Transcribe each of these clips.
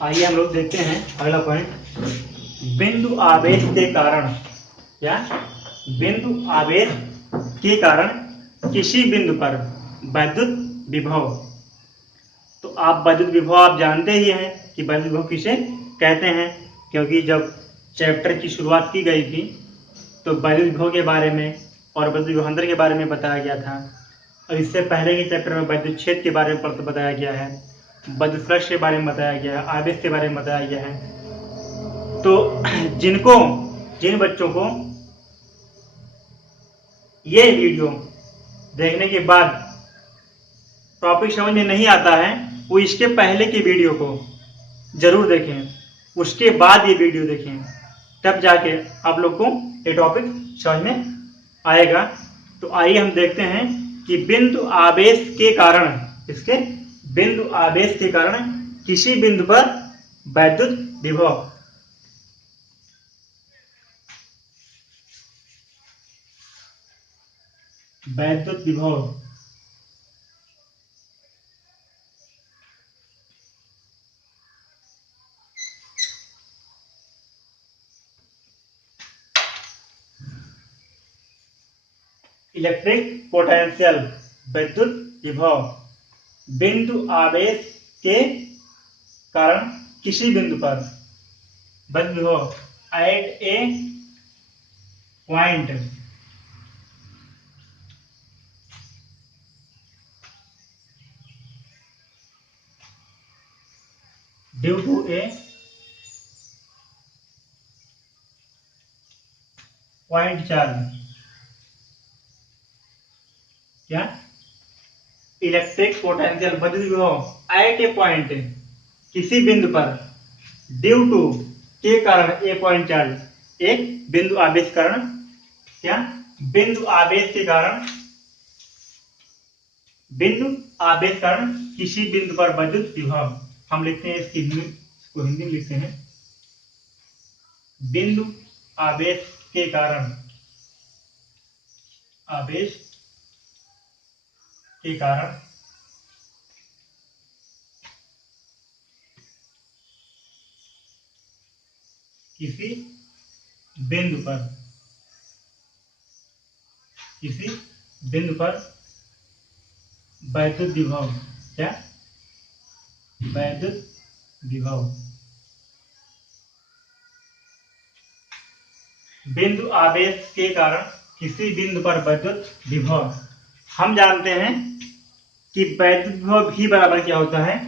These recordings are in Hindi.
आइए हम लोग देखते हैं अगला पॉइंट, बिंदु आवेश के कारण। क्या? बिंदु आवेश के कारण किसी बिंदु पर वैद्युत विभव। तो आप वैद्युत विभव आप जानते ही हैं कि वैद्युत विभव किसे कहते हैं, क्योंकि जब चैप्टर की शुरुआत की गई थी तो वैद्युत विभव के बारे में और वैद्युत विभवांतर के बारे में बताया गया था। और इससे पहले के चैप्टर में वैद्युत क्षेत्र के बारे में बताया गया है, वैद्युत फ्लक्स के बारे में बताया गया है, आवेश के बारे में बताया गया है। तो जिन बच्चों को ये वीडियो देखने के बाद टॉपिक समझ में नहीं आता है, वो इसके पहले की वीडियो को जरूर देखें, उसके बाद ये वीडियो देखें, तब जाके आप लोग को ये टॉपिक समझ में आएगा। तो आइए हम देखते हैं कि बिंदु आवेश के कारण, इसके बिंदु आवेश के कारण किसी बिंदु पर वैद्युत विभव। वैद्युत विभव इलेक्ट्रिक पोटेंशियल, वैद्युत विभव बिंदु आवेश के कारण किसी बिंदु पर वैद्युत विभव at a point due to a point charge. क्या? इलेक्ट्रिक पोटेंशियल वैद्युत विभव एट ए पॉइंट, किसी बिंदु पर, ड्यू टू के कारण ए पॉइंट चार्ज, एक बिंदु आवेश कारण। क्या? बिंदु आवेश के कारण, बिंदु आवेश कारण किसी बिंदु पर वैद्युत विभव। हम लिखते हैं इसको हिंदी में लिखते हैं, बिंदु आवेश के कारण, आवेश के कारण किसी बिंदु पर, किसी बिंदु पर वैद्युत विभव। क्या? वैद्युत विभव बिंदु आवेश के कारण किसी बिंदु पर वैद्युत विभव। हम जानते हैं कि वैद्युत विभव V बराबर क्या होता है?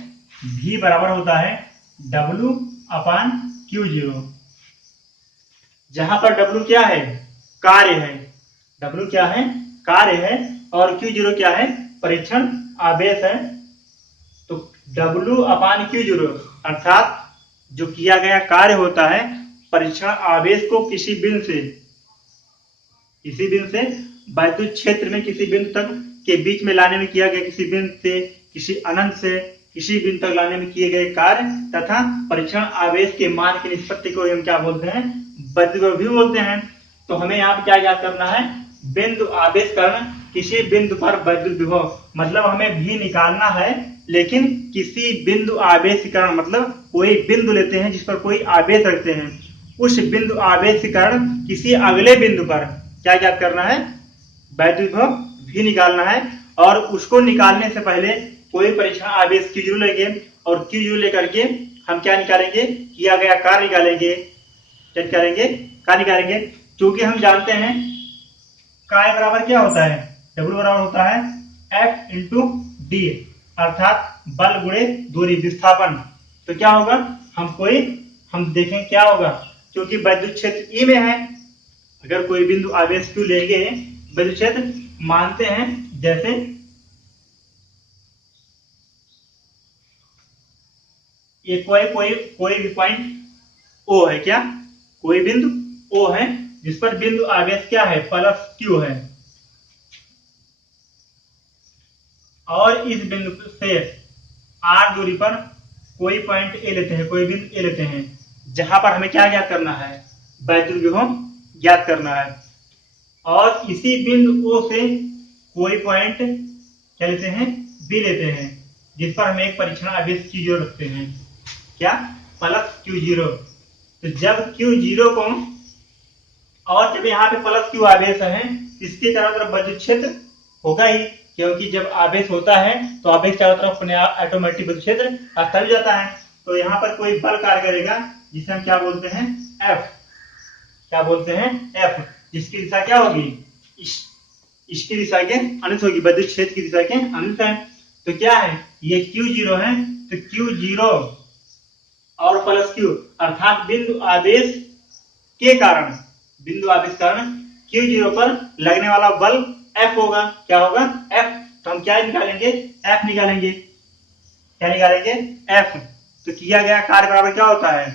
V बराबर होता है W/Q0, जहां पर W क्या है? कार्य है। W क्या है? कार्य है। और Q0 क्या है? परीक्षण आवेश है। तो W/Q0 अर्थात जो किया गया कार्य होता है, परीक्षण आवेश को किसी बिंदु से वैद्युत क्षेत्र में किसी बिंदु तक के बीच में लाने में किया गया, किसी बिंदु से किसी अनंत से किसी बिंदु तक लाने में किए गए कार्य तथा परीक्षण आवेश के मान की निष्पत्ति को हम क्या बोलते हैं? वैद्युत विभव बोलते हैं। तो हमें यहाँ पे क्या याद करना है? बिंदु आवेश कारण किसी बिंदु पर वैद्युत विभव, मतलब हमें भी निकालना है, लेकिन किसी बिंदु आवेश के कारण, मतलब कोई बिंदु लेते हैं जिस पर कोई आवेश रखते हैं, उस बिंदु आवेश के कारण किसी अगले बिंदु पर क्या याद करना है? वैद्युत विभव भी निकालना है। और उसको निकालने से पहले कोई परीक्षण आवेश Q0 लेंगे और Q0 लेकर के हम क्या निकालेंगे? किया गया कार्य निकालेंगे। क्या निकालेंगे? कार्य निकालेंगे। क्योंकि हम जानते हैं कार्य बराबर क्या होता है? W बराबर होता है F × D, अर्थात बल गुणे दूरी, विस्थापन। तो क्या होगा? हम देखें क्या होगा, क्योंकि वैद्युत क्षेत्र E में है, अगर कोई बिंदु आवेश Q लेंगे, वैद्युत क्षेत्र मानते हैं जैसे ये कोई भी पॉइंट O है। क्या? कोई बिंदु O है जिस पर बिंदु आवेश क्या है? +Q है। और इस बिंदु से R दूरी पर कोई पॉइंट A लेते हैं, कोई बिंदु A लेते हैं, जहां पर हमें क्या ज्ञात करना है? वैद्युत विभव ज्ञात करना है। और इसी बिंदु O से कोई पॉइंट क्या लेते हैं? B लेते हैं, जिस पर हम एक परीक्षण आवेश Q0 रखते हैं। क्या? Plus Q zero. तो जब क्यू जीरो को और जब यहाँ पे प्लस क्यू आवेश है, इसके चारों तरफ विद्युत क्षेत्र होगा ही, क्योंकि जब आवेश होता है तो आवेश चारों तरफ अपने ऑटोमेटिक विद्युत क्षेत्र स्थापित हो जाता है। तो यहाँ पर कोई बल कार्य करेगा जिसे हम क्या बोलते हैं, एफ। क्या बोलते हैं, एफ, जिसकी दिशा क्या होगी, इसकी दिशा के अनुसार होगी, विद्युत क्षेत्र की दिशा के अनुसार। तो क्या है, ये क्यू जीरो है, तो क्यू जीरो और प्लस क्यू अर्थात बिंदु आवेश के कारण, बिंदु आवेश कारण क्यू जीरो पर लगने वाला बल एफ होगा। क्या होगा, एफ। तो हम क्या निकालेंगे, एफ निकालेंगे। क्या निकालेंगे, एफ। तो किया गया कार्य बराबर क्या होता है,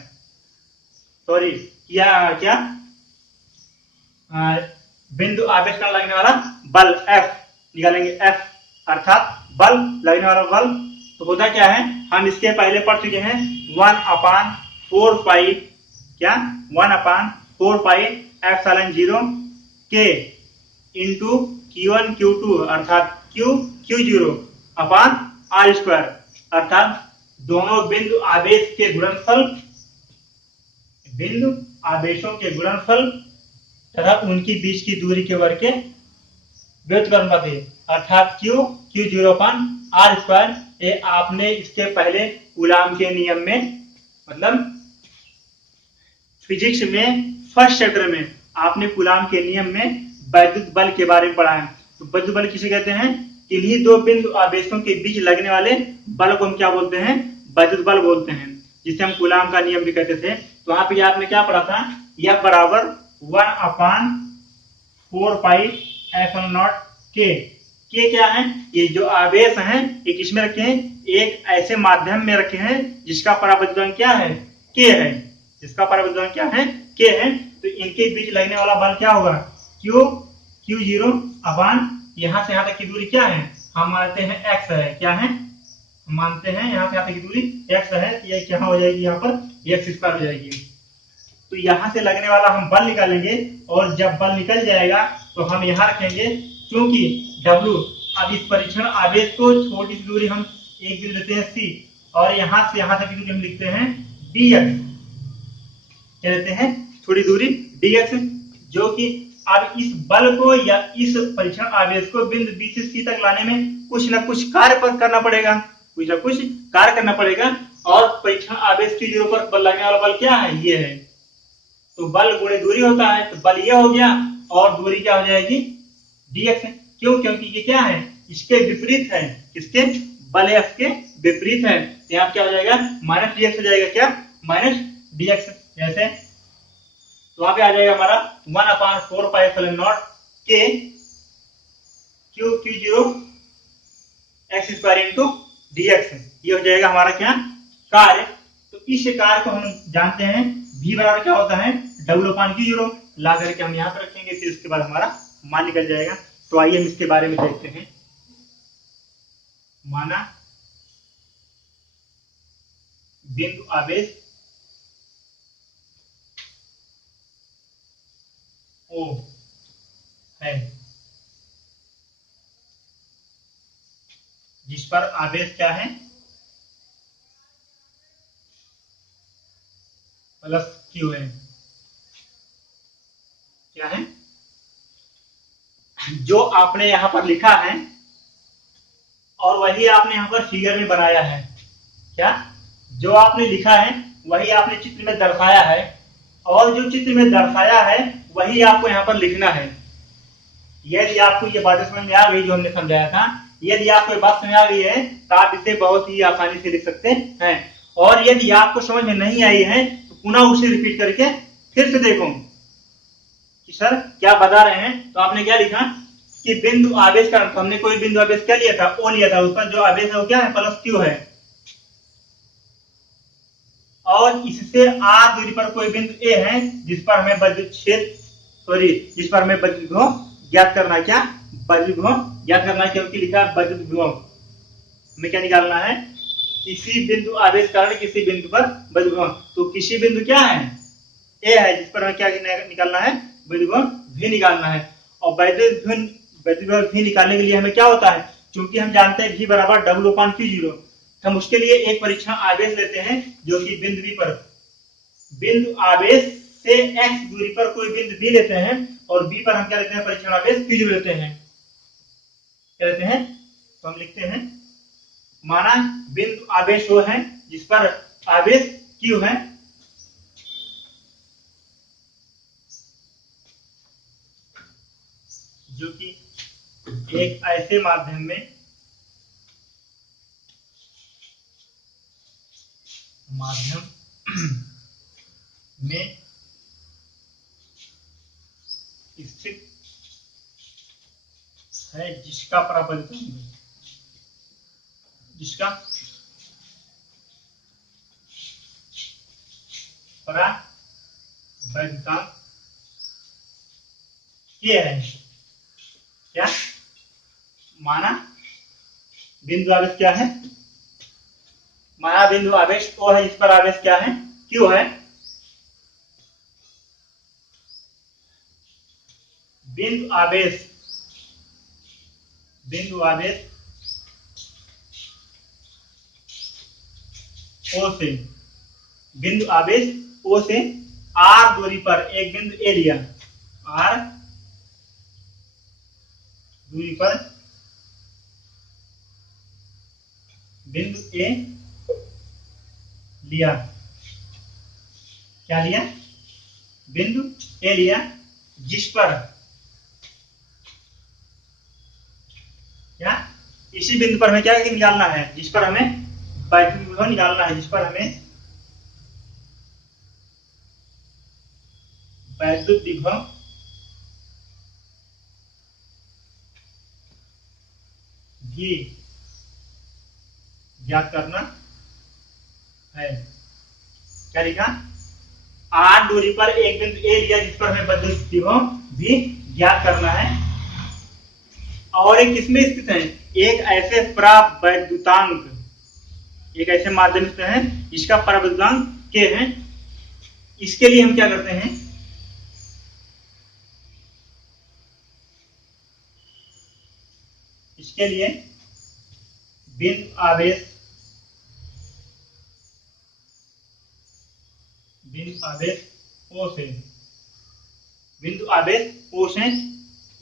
सॉरी किया क्या, बिंदु आवेश पर लगने वाला बल एफ निकालेंगे, एफ अर्थात बल लगने वाला बल। तो होता क्या है, हम इसके पहले पढ़ चुके हैं 1/4 पाई, क्या 1/4 पाई एप्सिलॉन 0 के इंटू Q1 Q2 अर्थात Q zero upon R square, अर्थात दोनों बिंदु आवेश के गुणनफल, बिंदु आवेशों के गुणनफल तथा उनकी बीच की दूरी के वर्ग के व्युत्क्रमानुपाती, अर्थात Q zero upon R square. ये आपने इसके पहले कूलाम के नियम में, मतलब फिजिक्स में फर्स्ट चैप्टर में आपने कूलाम के नियम में वैद्युत बल के बारे में पढ़ा है। तो वैद्युत बल किसे कहते हैं, इन्हीं दो बिंदु आवेशों के बीच लगने वाले बल को हम क्या बोलते हैं, वैद्युत बल बोलते हैं, जिसे हम कूलाम का नियम भी कहते थे। तो वहां पे आपने क्या पढ़ा था, यह बराबर 1/4 पाई एप्सिलॉन नॉट के। के क्या है, ये जो आवेश हैं एक इसमें रखे हैं, एक ऐसे माध्यम में रखे हैं जिसका परावैद्युत क्या है, के है, जिसका परावैद्युत क्या है, के है। तो इनके बीच लगने वाला बल क्या होगा, क्यू जीरो अपान यहां से यहां तक की दूरी क्या है, हम मानते हैं एक्स है। क्या है, हम मानते हैं यहां से यहां तक की दूरी एक्स है। ये क्या हो जाएगी, यहाँ पर एक्स स्क्वायर हो जाएगी। तो यहां से लगने वाला हम बल निकालेंगे, और जब बल निकल जाएगा तो हम यहाँ रखेंगे, क्योंकि W, अब इस परीक्षण आवेश को छोटी सी दूरी हम एक दिन लेते हैं C, और यहां से यहां तक की दूरी हम लिखते हैं dx। क्या लेते हैं, थोड़ी दूरी dx, जो कि अब इस बल को या इस परीक्षण आवेश को बिंदु B से C तक लाने में कुछ ना कुछ कार्य करना पड़ेगा, कुछ ना कुछ कार्य करना पड़ेगा। और परीक्षण आवेश की जीरो पर बल लगने वाला बल क्या है, ये है। तो बल गुणे दूरी होता है, तो बल ये हो गया, और दूरी क्या हो जाएगी, dx। क्यों, क्योंकि ये क्या है, इसके विपरीत है, किसके, बल एफ के विपरीत है। यहाँ क्या हो जाएगा, माइनस dx हो जाएगा, क्या माइनस dx। जैसे तो वहां पे आ जाएगा हमारा 1/4 पाई एप्सिलॉन नॉट के Q zero x square into dx। ये हो जाएगा हमारा क्या, कार्य। तो इस कार्य को हम जानते हैं, v बराबर क्या होता है, W अपान क्यू जीरो। ला करके हम यहाँ पे रखेंगे, फिर उसके बाद हमारा मान निकल जाएगा। तो आइए हम इसके बारे में देखते हैं। माना बिंदु आवेश O है, जिस पर आवेश क्या है, प्लस क्यू है। क्या है, जो आपने यहां पर लिखा है और वही आपने यहां पर फिगर में बनाया है। क्या, जो आपने लिखा है वही आपने चित्र में दर्शाया है, और जो चित्र में दर्शाया है वही आपको यहाँ पर लिखना है। यदि आपको ये बातें समझ में आ गई जो हमने समझाया था, यदि आपको ये बात समझ आ गई है तो आप इसे बहुत ही आसानी से लिख सकते हैं। और यदि आपको समझ में नहीं आई है तो पुनः उसे रिपीट करके फिर से देखो कि सर क्या बता रहे हैं। तो आपने क्या लिखा कि बिंदु आवेश का, तो हमने कोई बिंदु आवेश क्या लिया था, ओ लिया था, उसका जो आवेश है वो क्या है, प्लस क्यू है। और इससे r दूरी पर कोई बिंदु A है जिस पर हमें विद्युत क्षेत्र, सॉरी जिस पर हमें विद्युत विभव ज्ञात करना है। क्या, विद्युत विभव ज्ञात करना है, क्योंकि लिखा है विद्युत विभव। हमें क्या निकालना है, किसी बिंदु आवेश कारण किसी बिंदु पर विद्युत विभव। तो किसी बिंदु क्या है, A है, जिस पर हमें क्या निकालना है, विद्युत विभव V निकालना है। और विद्युत विभव V निकालने के लिए हमें क्या होता है, क्योंकि हम जानते हैं V बराबर W अपान क्यू जीरो, हम उसके लिए एक परीक्षण आवेश लेते हैं जो कि बिंदु बी पर, बिंदु आवेश से x दूरी पर कोई बिंदु बी लेते हैं और बी पर हम क्या लेते हैं, परीक्षण आवेश q लेते हैं। क्या लेते हैं, तो हम लिखते हैं माना बिंदु आवेश वो है जिस पर आवेश q है, जो कि एक ऐसे माध्यम में स्थित है, जिसका परावर्तनांक ये है। क्या माना बिंदु आवेश क्या है, माना बिंदु आवेश O है, इस पर आवेश क्या है, Q है। बिंदु आवेश O से, बिंदु आवेश O से R दूरी पर एक बिंदु A लिया, R दूरी पर बिंदु A लिया। क्या लिया, बिंदु A लिया, जिस पर क्या, इसी बिंदु पर हमें क्या निकालना है, जिस पर हमें वैद्युत विभव निकालना है, जिस पर हमें वैद्युत विभव भी ज्ञात करना है। क्या लिखा, R दूरी पर एक बिंदु A लिया जिस पर हमें वैद्युत विभव भी ज्ञात करना है, और एक किसमें स्थित है, एक ऐसे परावैद्युतांक, एक ऐसे माध्यम स्थित है जिसका परावैद्युतांक K है। इसके लिए हम क्या करते हैं, इसके लिए बिंदु आवेश O से, बिंदु आवेश O से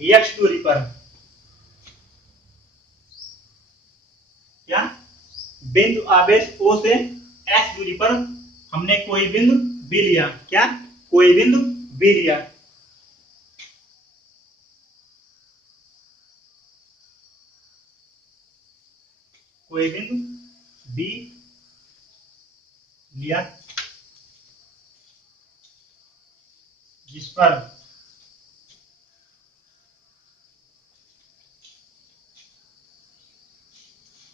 x दूरी पर, क्या, बिंदु आवेश O से x दूरी पर हमने कोई बिंदु B लिया। क्या, कोई बिंदु B लिया। कोई बिंदु B लिया जिस पर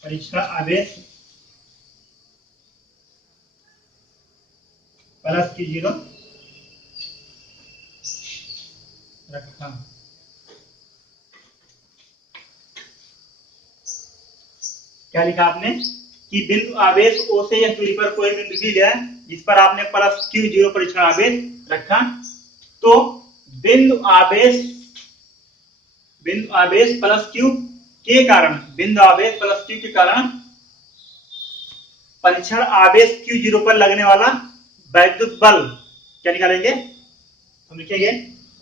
परीक्षण आवेश +Q0 रखा। क्या लिखा आपने कि बिंदु आवेश O से x दूरी पर कोई बिंदु B लिया जिस पर आपने +Q0 परीक्षण आवेश रखा, तो बिंदु आवेश +Q के कारण, बिंदु आवेश +Q के कारण परीक्षण आवेश Q0 पर लगने वाला वैद्युत बल क्या निकालेंगे, हम लिखेंगे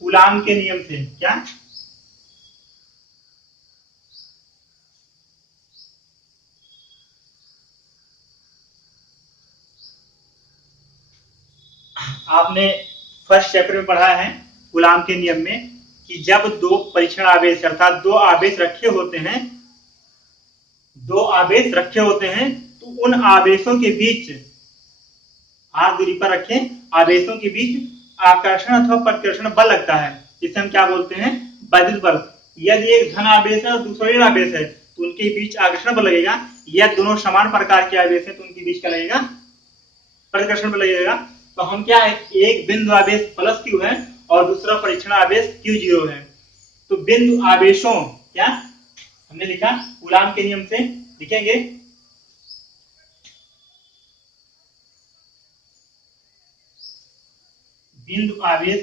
कूलाम के नियम से। क्या, आपने फर्स्ट चैप्टर में पढ़ा है कूलाम के नियम में कि जब दो परीक्षण आवेश अर्थात दो आवेश रखे होते हैं तो उन आवेशों के बीच, r दूरी पर रखे आवेशों के बीच आकर्षण अथवा प्रतिकर्षण बल लगता है, जिसे हम क्या बोलते हैं, वैद्युत बल। यदि एक धन आवेश है और दूसरा ऋण आवेश है तो उनके बीच आकर्षण बल लगेगा, या दोनों समान प्रकार के आवेश है तो उनके बीच क्या लगेगा, प्रतिकर्षण बल लगेगा। तो हम क्या है, एक बिंदु आवेश +Q है और दूसरा परीक्षण आवेश Q0 है, तो बिंदु आवेशों, क्या हमने लिखा कूलाम के नियम से लिखेंगे बिंदु आवेश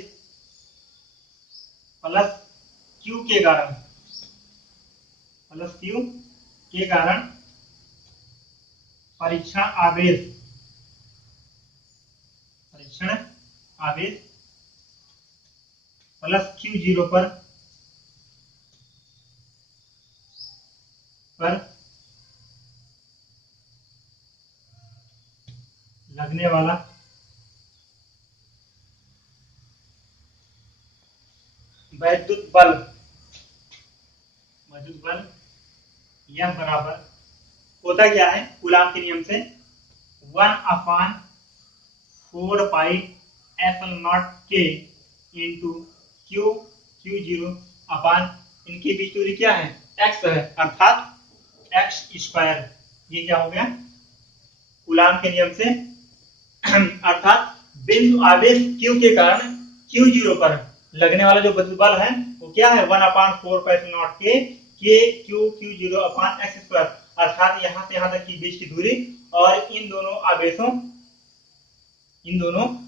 +Q के कारण परीक्षण आवेश प्लस Q0 पर लगने वाला वैद्युत बल यह बराबर होता क्या है, कूलाम के नियम से 1/4πε0K इंटू Q0 अपान इनके बीच दूरी क्या है, x है, अर्थात x²। ये क्या हो गया, कूलाम के नियम से अर्थात बिंदु आवेश Q के कारण Q0 पर लगने वाला जो विद्युत बल है वो क्या है, 1/4πε0K Q0 अपान x², अर्थात यहाँ से यहाँ तक की बीच की दूरी और इन दोनों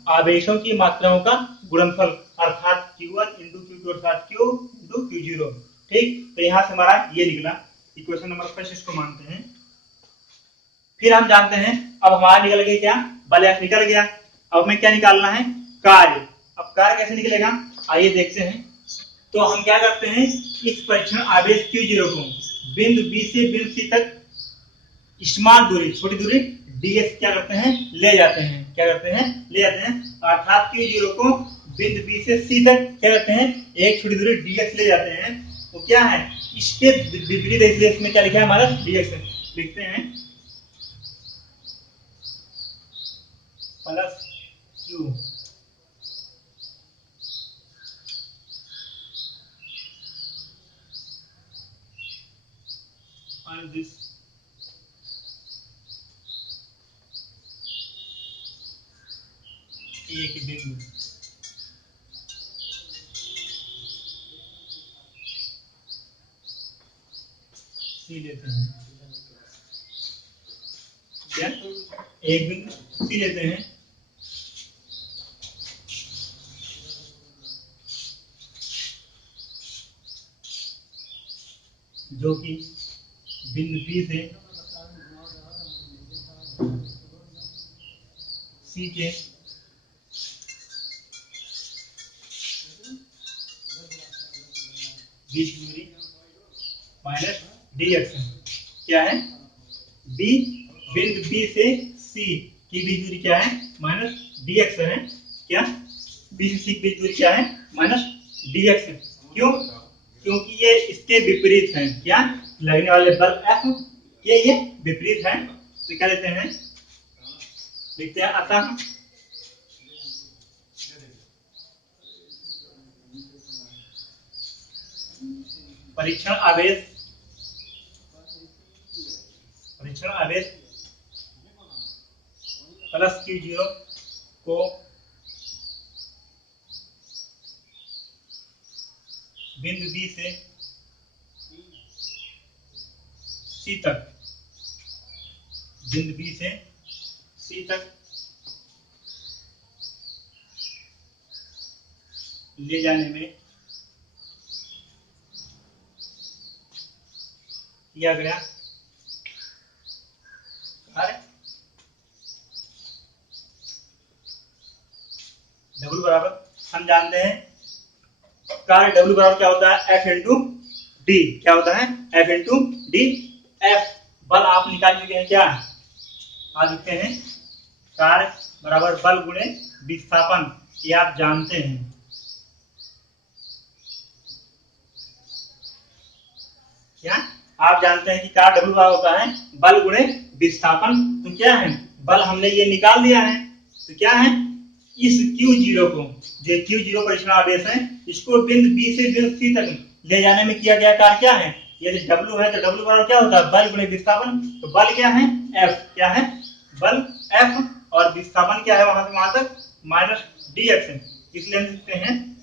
आवेशों की मात्राओं का गुणनफल अर्थात Q1 इंटू Q2 अर्थात Q इंटू Q0। ठीक, तो यहाँ से हमारा ये निकला इक्वेशन नंबर 5, इसको मानते हैं। फिर हम जानते हैं अब हमारा निकल गया क्या, बल F निकल गया। अब हमें क्या निकालना है, कार्य। अब कार्य कैसे निकलेगा, आइए देखते हैं। तो हम क्या करते हैं, इस परीक्षण आवेश Q0 को बिंदु B से बिंदु C तक समान दूरी, छोटी दूरी ds क्या करते हैं, ले जाते हैं। अर्थात Q0 को बिंदु B से C तक क्या करते हैं, एक छोटी दूरी ds ले जाते हैं। वो क्या है, इसके विपरीत, इसलिए इसमें क्या लिखा है हमारा dx लिखते हैं प्लस Q और दिस एक बिंदु C लेते हैं, एक बिंदु C लेते हैं जो कि बिंदु B से C के बीच की दूरी माइनस dx है। क्या है, बिंदु B से C की बीच दूरी क्या है, माइनस dx है। क्या, B से C की बीच दूरी क्या है, माइनस dx है। क्यों, क्योंकि ये इसके विपरीत है। क्या, लगने वाले बल F ये विपरीत है, तो क्या लेते हैं, लिखते हैं अतः परीक्षण आवेश प्लस Q0 को बिंदु B से C तक ले जाने में किया गया कार्य W बराबर, हम जानते हैं कार्य W बराबर क्या होता है, F इंटू D। क्या होता है, F इंटू D। F बल आप निकाल चुके हैं, क्या आज लिखते हैं कार्य बराबर बल गुणे विस्थापन, ये आप जानते हैं। क्या आप जानते हैं कि कार्य W बराबर होता है बल गुणे विस्थापन। तो क्या है, बल हमने ये निकाल दिया है, तो क्या है, इस Q0 को, जो Q0 परीक्षण आवेश है, इसको बिंदु B से बिंदु C तक ले जाने में किया गया कार्य क्या है, यदि W है तो W बराबर क्या होता है, बल गुणे विस्थापन। तो बल क्या है, F। क्या है, बल F और विस्थापन क्या है वहां से वहां तक, माइनस dx है। इसलिए हम लिखते हैं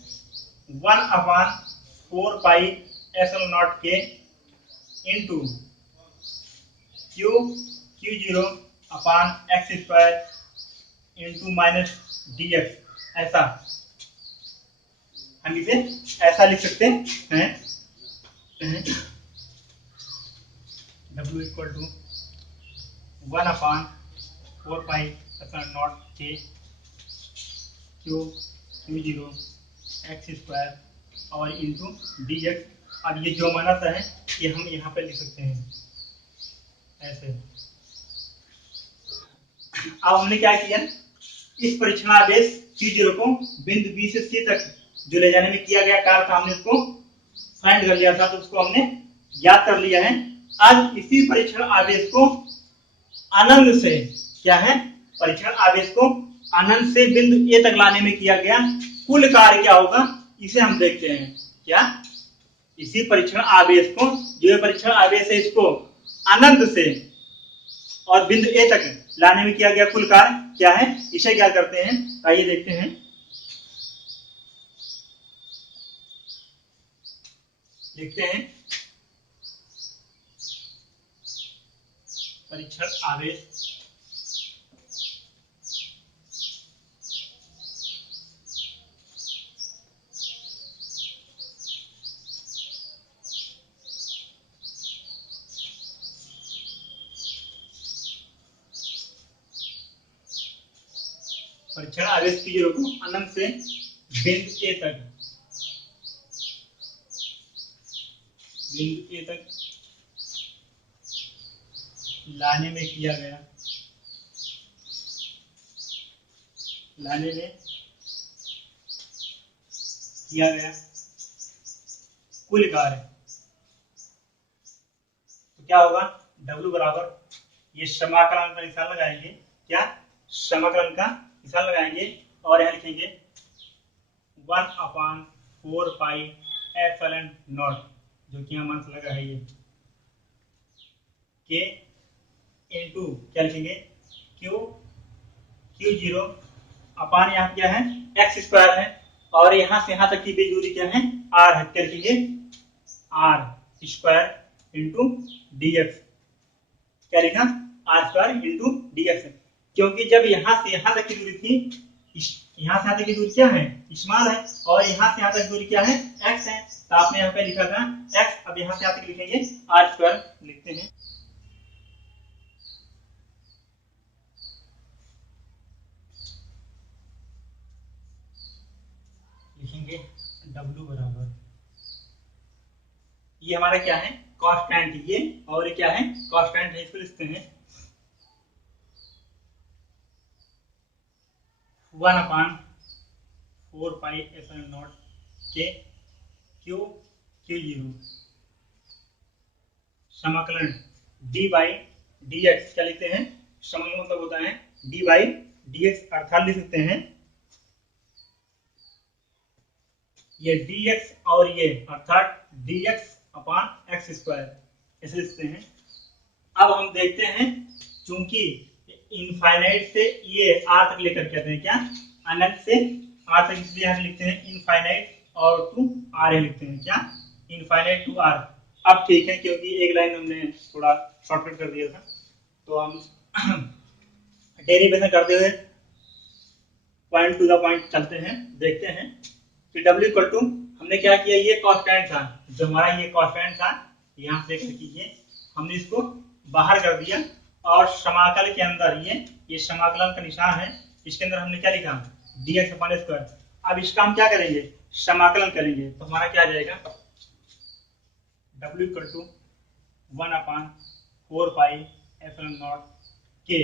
1/4πε0K इंटू Q0 अपान x² इंटू माइनस dx। ऐसा हम इसे ऐसा लिख सकते हैं W इक्वल टू 1/4 के Q0 एक्स स्क्वायर और इंटू डी एक्स। अब ये जो हमारा है ये हम यहाँ पे लिख सकते हैं ऐसे। अब हमने क्या किया, इस परीक्षण आवेश Q0 को बिंदु B से C तक जो ले जाने में किया गया कार्य था, हमने उसको फाइंड कर लिया था, तो उसको हमने याद कर लिया है। अब इसी परीक्षण आवेश को अनंत से, क्या है, परीक्षण आवेश को अनंत से बिंदु A तक लाने में किया गया कुल कार्य क्या होगा, इसे हम देखते हैं। क्या, इसी परीक्षण आवेश को, जो ये परीक्षण आवेश है, इसको अनंत से और बिंदु A तक लाने में किया गया कुल कार्य क्या है, इसे क्या करते हैं, आइए देखते हैं। देखते हैं परीक्षण आवेश परीक्षण आवेश Q0 को अनंत से बिंदु A तक लाने में किया गया कुल कार्य, तो क्या होगा, W बराबर, ये समाकलन का निशान लगाएंगे, क्या, समाकलन का निशान लगाएंगे और यहाँ लिखेंगे 1/4 पाई एप्सिलॉन नॉट, जो कि यहाँ मान से लगा है ये, के इनटू क्या लिखेंगे, Q0 अपान यहाँ क्या है, एक्स स्क्वायर है, और यहाँ से यहाँ तक की भी दूरी क्या है, r है, क्या लिखेंगे, r स्क्वायर इंटू dx, क्या लिखा, r स्क्वायर इंटू dx, क्योंकि जब यहाँ से यहाँ तक की दूरी थी, यहाँ से यहाँ तक की दूरी क्या है, स्मॉल है, और यहाँ से यहाँ तक दूरी क्या है, x है, तो आपने यहाँ पे लिखा था x, अब यहाँ से यहाँ तक लिखेंगे r स्क्वायर, लिखते हैं। लिखेंगे W बराबर, ये हमारा क्या है, कांस्टेंट, ये, और ये क्या है, कांस्टेंट है, इसको लिखते हैं 1/4 पाई एप्सिलॉन नॉट के Q0 समाकलन d बाई dx, क्या लिखते हैं, समाकलन मतलब होता है d बाई dx, अर्थात लिख सकते हैं ये dx और ये अर्थात dx अपान एक्स स्क्वायर, ऐसे लिखते हैं। अब हम देखते हैं, चूंकि इनफाइनाइट से ये r तक लेकर कहते हैं, क्या, अनंत से r तक, इसलिए यहाँ लिखते हैं इनफाइनाइट और टू r लिखते हैं, क्या, इनफाइनाइट टू r। अब ठीक है, क्योंकि एक लाइन हमने थोड़ा शॉर्टकट कर दिया था, तो हम डेरिवेशन करते हुए पॉइंट टू द पॉइंट चलते हैं, देखते हैं कि W इक्वल टू, हमने क्या किया, ये कांस्टेंट था, जो हमारा ये कांस्टेंट था, यहाँ से देख लीजिए, हमने इसको बाहर कर दिया, और समाकल के अंदर ये समाकलन का निशान है, इसके अंदर हमने क्या लिखा, dx अपॉन स्क्वायर। अब इसका हम क्या करेंगे, समाकलन करेंगे, तो हमारा क्या आ जाएगा, W equal to 1/4 pi epsilon naught के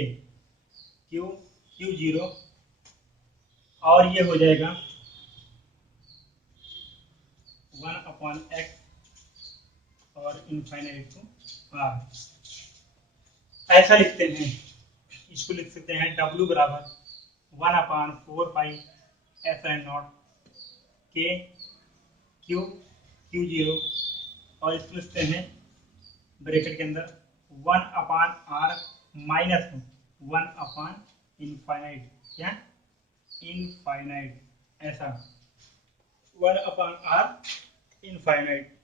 Q0, और ये हो जाएगा 1/x और इनफाइनाइट टू r, ऐसा लिखते हैं। इसको लिख सकते हैं W बराबर 1/4 पाई एप्सिलॉन नॉट के Q0, और इसको लिखते हैं ब्रैकेट के अंदर 1/r माइनस 1/, क्या, इनफाइनाइट, ऐसा 1/r इनफाइनाइट।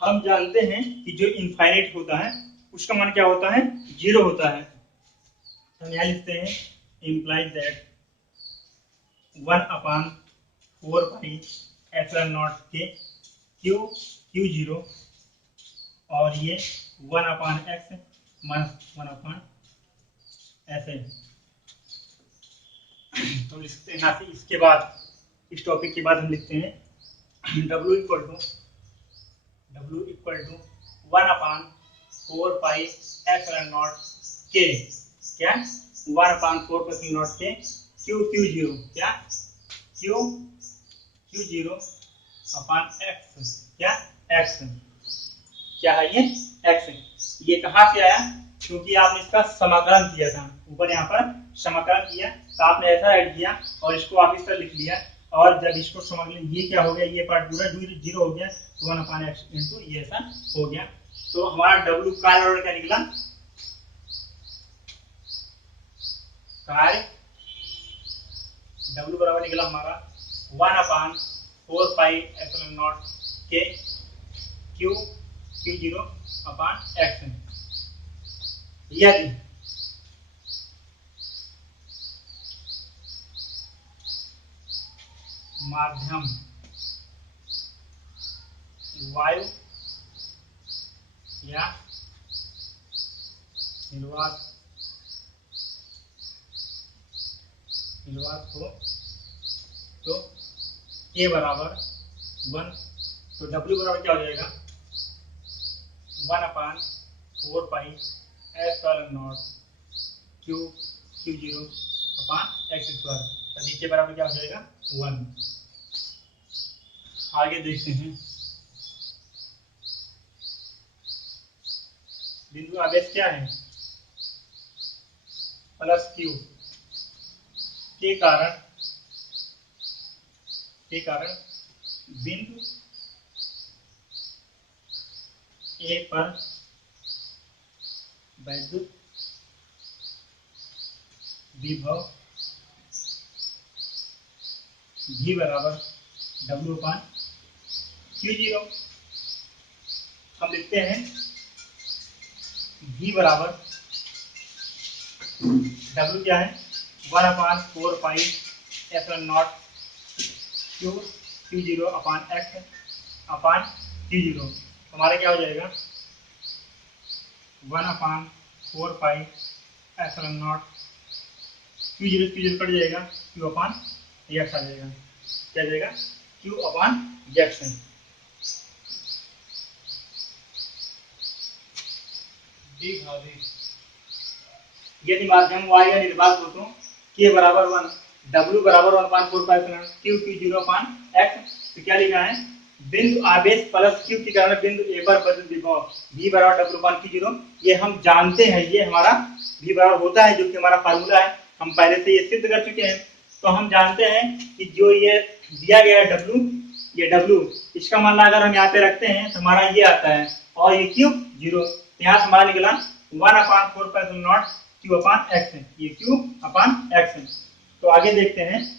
हम जानते हैं कि जो इनफाइनाइट होता है उसका मान क्या होता है, 0 होता है, तो हम यहाँ लिखते हैं implies that 1/4 pi epsilon naught के Q0, और ये 1/x माइनस 1/, ऐसे। तो लिखते हैं यहाँ से, इसके बाद इस टॉपिक के बाद हम लिखते हैं W इक्वल टू 1/4πε0 के, क्या 1/4πε0 के Q0, क्या Q0/x, क्या x, क्या है ये x। ये कहाँ से आया? क्योंकि आपने इसका समाकलन किया था, ऊपर यहाँ पर समाकलन किया तो आपने ऐसा ऐड किया और इसको आप इस तरह लिख लिया, और जब इसको समाकलन, ये क्या हो गया, ये पार्ट पूरा 0 हो गया, तो 1/x इंटू ये ऐसा हो गया। तो हमारा W कार्य बराबर क्या निकला? कार्य W बराबर निकला हमारा 1/4πε0 के Q0/x। यदि माध्यम वायु या निर्वात हो तो K बराबर 1, तो W बराबर क्या हो जाएगा? 1/4πε0 Q0/x²। तो नीचे बराबर क्या हो जाएगा? 1। आगे देखते हैं, बिंदु आवेश क्या है? प्लस Q के कारण बिंदु A पर वैद्युत विभव V बराबर W/Q0। हम लिखते हैं V बराबर W क्या है? 1/4πε0 Q0/x/Q0। हमारा क्या हो जाएगा? 1/4πε0 Q0 कट जाएगा, Q/x आ जाएगा। क्या जाएगा? Q/x। यदि माध्यम y या निर्वात हो तो K बराबर 1, W बराबर 1/4πε0 Q0/x। तो क्या लिखा है? बिंदु आवेश प्लस Q के कारण बिंदु A पर वैद्युत विभव V बराबर W/Q0। ये हम जानते हैं, ये हमारा V बराबर होता है, जो कि हमारा फार्मूला है, हम पहले से ये सिद्ध कर चुके हैं। तो हम जानते हैं कि जो ये दिया गया है W, ये W, इसका मान अगर हम यहाँ पे रखते हैं तो हमारा ये आता है, और ये Q0, यहाँ से हमारा निकला 1/4πε0 Q/x, ये Q/x। तो आगे देखते हैं,